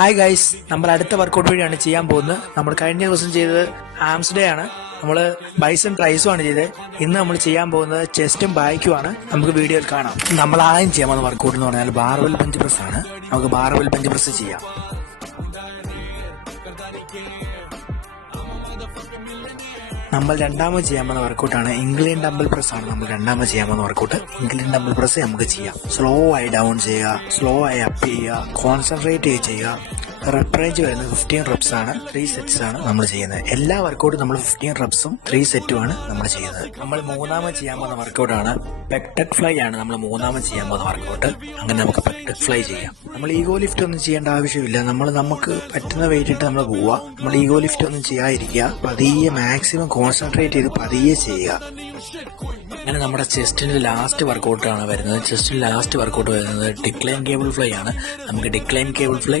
Hi guys, നമ്മൾ അടുത്ത workout വഴിയാണ് ചെയ്യാൻ പോകുന്നത്. നമ്മൾ കഴിഞ്ഞ ദിവസം ചെയ്തത് ആംസ് ഡേ ആണ്. നമ്മൾ ബൈസും ട്രൈസും ആണ് ചെയ്തത്. ഇന്ന് നമ്മൾ ചെയ്യാൻ പോകുന്നത് ചെസ്റ്റും ബാക്കും ആണ്. നമുക്ക് വീഡിയോയിൽ കാണാം. നമ്മൾ ആദ്യം ചെയ്യാൻ പോകുന്ന വർക്കൗട്ട് എന്ന് പറഞ്ഞാൽ ബാർബെൽ ബെഞ്ച് പ്രസ് ആണ്. നമുക്ക് ബാർബെൽ ബെഞ്ച് പ്രസ് ചെയ്യാം. നമ്മൾ രണ്ടാമത് ചെയ്യാൻ പോകുന്ന വർക്കൗട്ടാണ് ഇംഗ്ലീൻ ഡംബൽ പ്രസ് ആണ്. നമ്മൾ രണ്ടാമത് ചെയ്യാൻ പോകുന്ന വർക്കൗട്ട് ഇംഗ്ലീൻ ഡംബൽ പ്രസ് നമുക്ക് ചെയ്യാം. സ്ലോ ആയി ഡൗൺ ചെയ്യുക, സ്ലോ ആയി അപ്പ് ചെയ്യുക, കോൺസെൻട്രേറ്റ് ചെയ്യുക. റെപ്പ് റേഞ്ച് വരുന്നത് 15 റെപ്സ് ആണ്. 3 സെറ്റ്സ് ആണ് നമ്മൾ ചെയ്യുന്നത്. എല്ലാ വർക്കൗട്ടും നമ്മൾ 15 റെപ്സും 3 സെറ്റുമാണ് നമ്മൾ ചെയ്യുന്നത്. നമ്മൾ മൂന്നാമത് ചെയ്യാൻ പോകുന്ന വർക്കൗട്ടാണ് പെക്ടഡ് ഫ്ലൈ ആണ്. നമ്മൾ മൂന്നാമത് ചെയ്യാൻ പോകുന്ന വർക്കൗട്ട്. അങ്ങനെ നമുക്ക് പെക്ടഡ് ഫ്ലൈ ചെയ്യാം. നമ്മൾ ഈഗോ ലിഫ്റ്റ് ഒന്നും ചെയ്യേണ്ട ആവശ്യമില്ല. നമുക്ക് പറ്റുന്ന വെയിറ്റ് ഇട്ട് നമ്മൾ പോവുക. നമ്മൾ ഈഗോ ലിഫ്റ്റ് ഒന്നും ചെയ്യാതിരിക്കുക. പതിയെ മാക്സിമം കോൺസെൻട്രേറ്റ് ചെയ്ത് പതിയെ ചെയ്യുക. അങ്ങനെ നമ്മുടെ ചെസ്റ്റിന്റെ ലാസ്റ്റ് വർക്കൗട്ടാണ് വരുന്നത്. ചെസ്റ്റിന്റെ ലാസ്റ്റ് വർക്കൗട്ട് വരുന്നത് ഡിക്ലൈൻ കേബിൾ ഫ്ലൈ ആണ്. നമുക്ക് ഡിക്ലൈൻ കേബിൾ ഫ്ലൈ